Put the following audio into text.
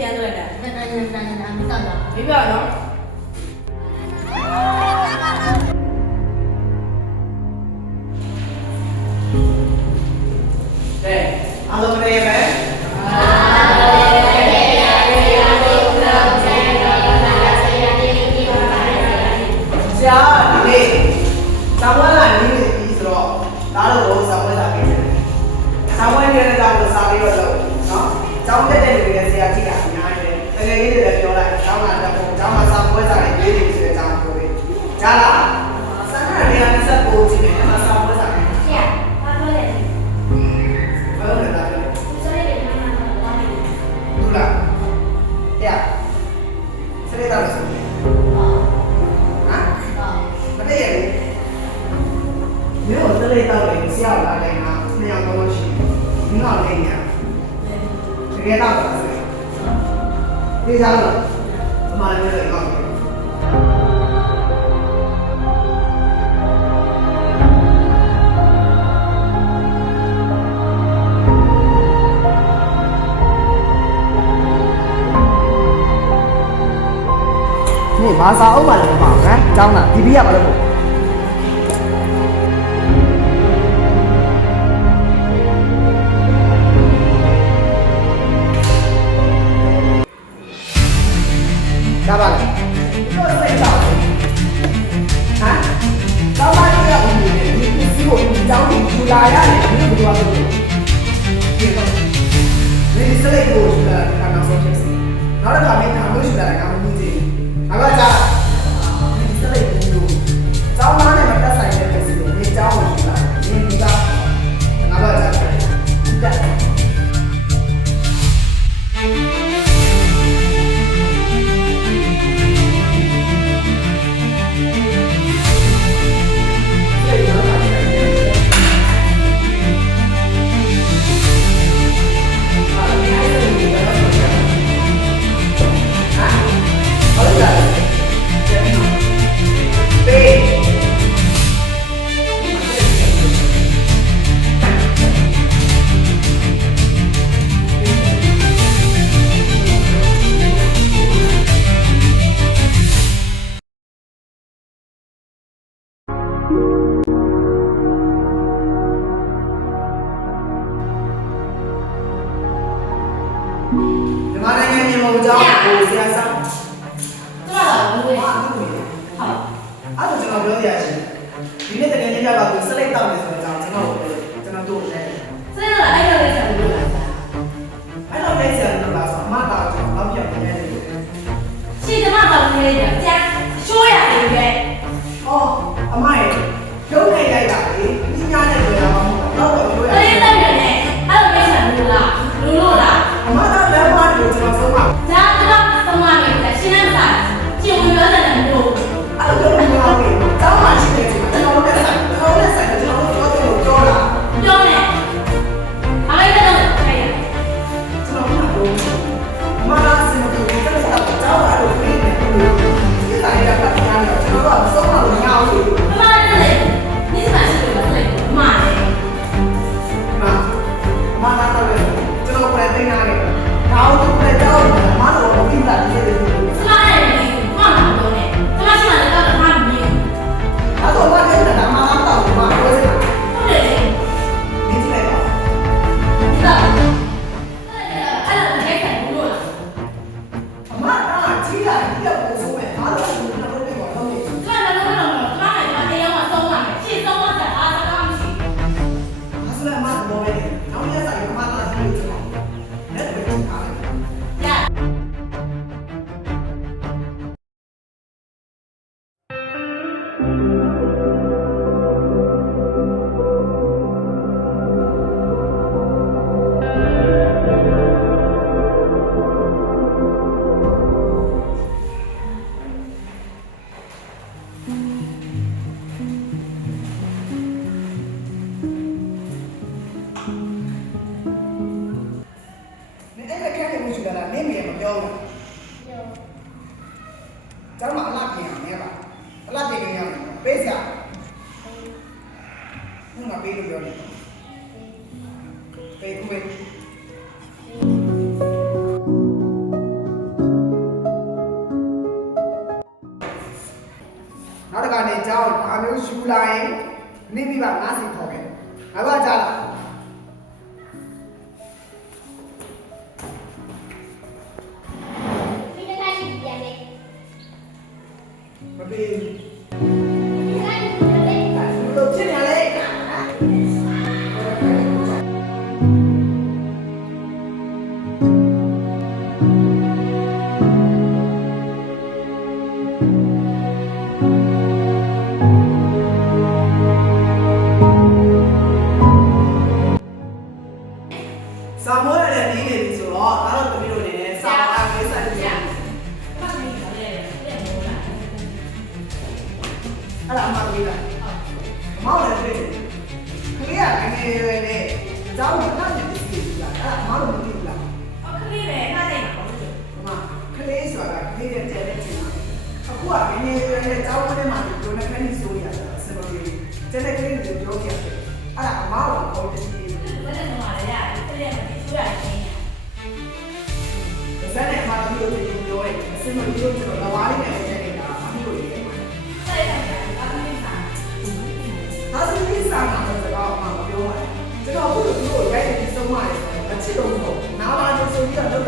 ပြန်သွားတာ။တန်းမတောက်တော့။ပြီးပါတော့။အားလုံးနေပဲဆရာဒီနေ့ဆောင်းဝဲလာနေပြီဆိုတော့ဒါတော့ဆောင်းဝဲလာပြီဆောင်းဝဲကြတဲ့ကြောင့်စားပြီးတော့နော်ဆောင်းတက်တဲ့လူတွေဆရာကြည့်တာအများကြီးပဲတကယ်ကြီးတွေလည်းပြောလိုက်ဆောင်းလာတဲ့ပုံဆောင်းမှာဆောင်းဝဲစားနေရေးနေဆိုတဲ့အကြောင်းပြောတယ်ကြားလားဆန်းရတဲ့ကနေဆက်ပို့ကြည့်တယ်အဲ့မှာဆောင်းဝဲစားနေဆရာဘာလို့လဲဘာလို့လဲ呀，这里到底是？啊？没得呀？没有这类到底是要哪类啊？那样东西，挺好的呀。这个到底是？为啥呢？他妈的，这个告诉你。你马上欧曼了嘛？哎，涨了，你比亚把它不？咋办了？这是没涨啊？老板你要你师傅你涨你出来呀？你不多少？你这类多出来，看看说些什么？然后他们他们出来，他们你这。阿哥家，你这类工作，早晚的嘛，他三天的时间，你早回去了，你家，阿哥家，你家。ဒီမှာနိုင်ငံမြေပေါ်ကြောင်းကိုဆရာဆောင်对了，好အဲ့ဒါကျွန်တော်ပြောရချင်ဒီနေ့တကယ်ကြီးကြတော့ကိုစလိတ်တောက်နေဆိုတော့ကျွန်တော်တို့လည်း真的，哎呀，为什么不来？အဲ့တော့လက်ဆရာတို့ကဆိုအမတောက်ကျွန်တော်ပြောပြနေတယ်是他妈搞的人家说呀，对不对？哦အမရဲ့ရုပ်နဲ့ရိုက်တာလေဒီညာနဲ့ပြောတာမဟုတ်တော့ပြောရ这些的人呢，还有没想路啦，路啦。အမကလည်းမလို့ကျွန်တော်ဆုံးပါ咱这个东莞人在西南山，就原来的路。အဲ့လိုပြောလို့မရဘူးကျောင်းမှာရှိနေတယ်ကျွန်တော်တို့လည်းဆိုင်ကျွန်တော်တို့ပြောတာပြောနေအမေကတော့ခိုင်းရကျွန်တော်ကတော့မလာစင်တူကျွန်တော်ကတော့ကျောင်းအဲ့လိုပြေးနေတယ်ဒီတိုင်းကပတ်ထားတယ်ကျွန်တော်တို့ဆုံးမလို့မရဘူးအမလည်း你是哪是有的အမလည်းအမကတော့ကျွန်တော်ပြန်တင်ရတယ်ဒါအောင်သူလည်းကျောင်းအမတို့ကိုပြီးလာတယ်စမားလည်းမမတော့နဲ့စမားရှိမှလည်းတော့ထားမင်းအဲ့တော့ဘာလဲဒါမှမတော့ဘာပြောစရာဟုတ်တယ်ဒီကြည့်လိုက်ပါဒီတော့အဲ့ဒါခိုင်းတယ်ဘူးလားအမကကြီးလာဒီတော့ပုံဆုံးပဲအားလုံးကကျွန်တော်တို့ပြောတော့နေစမားလည်းတော့တရားမဆုံးပါနဲ့ရှင်းဆုံးတော့အားစကားမရှိအဆလာမတ်ဘောပဲနောက်ရက်ဆိုင်မှာလာတယ်ကျွန်တော်လက်ပဲထားတယ်ရ咱们拉平面吧，拉平面背下，弄个背都标的，背不背？ င်ဒါမျိုးယူလာရင်နေမိပါငါးစီခေါ်ခဲ့ငါဘာကြားလား ဒီကနေ့ရှိပြန်လေ မပေး ဒီကနေ့ရှိပြန်လေ ဘူးလို့ဖြစ်နေလေ စာမိုးရတဲ့ဒီနေပြီဆိုတော့ဒါတော့တမီးတို့အနေနဲ့စာအားကိစ္စတွေအဲ့ဒါအမှန်ကြီးလားမောင်လည်းတွေ့တယ်ခလေးကငယ်ငယ်ရွယ်နဲ့အကြောင်းကိုနောက်နေပြီလားအဲ့ဒါမောင်လည်းမသိဘူးလားအမခလေးဆိုတာကခလေးတဲ့ကျဲတဲ့ချိန်မှာအခုကငယ်ငယ်ရွယ်နဲ့အကြောင်းထဲမှာပြောနေခဏဆိုရတာစမလို့ကျဲတဲ့ကလေးတွေပြောပြတယ်အဲ့ဒါအမောင်ကိုပေါ်တယ်ဒီဇက်နဲ့မှာပြီးတော့ပြောတယ်အစမလို့ကျွန်တော်လဝါးလေးနဲ့ကျဲနေတာအမှုတွေဒါဆိုရင်စာမှာတော့တော့မှပြောရတယ်ကျွန်တော်ဘုလို့သူ့ကိုရိုက်ပြီးဆုံးမတယ်အချစ်လို့မဟုတ်နားလာလို့ဆိုပြီးတော့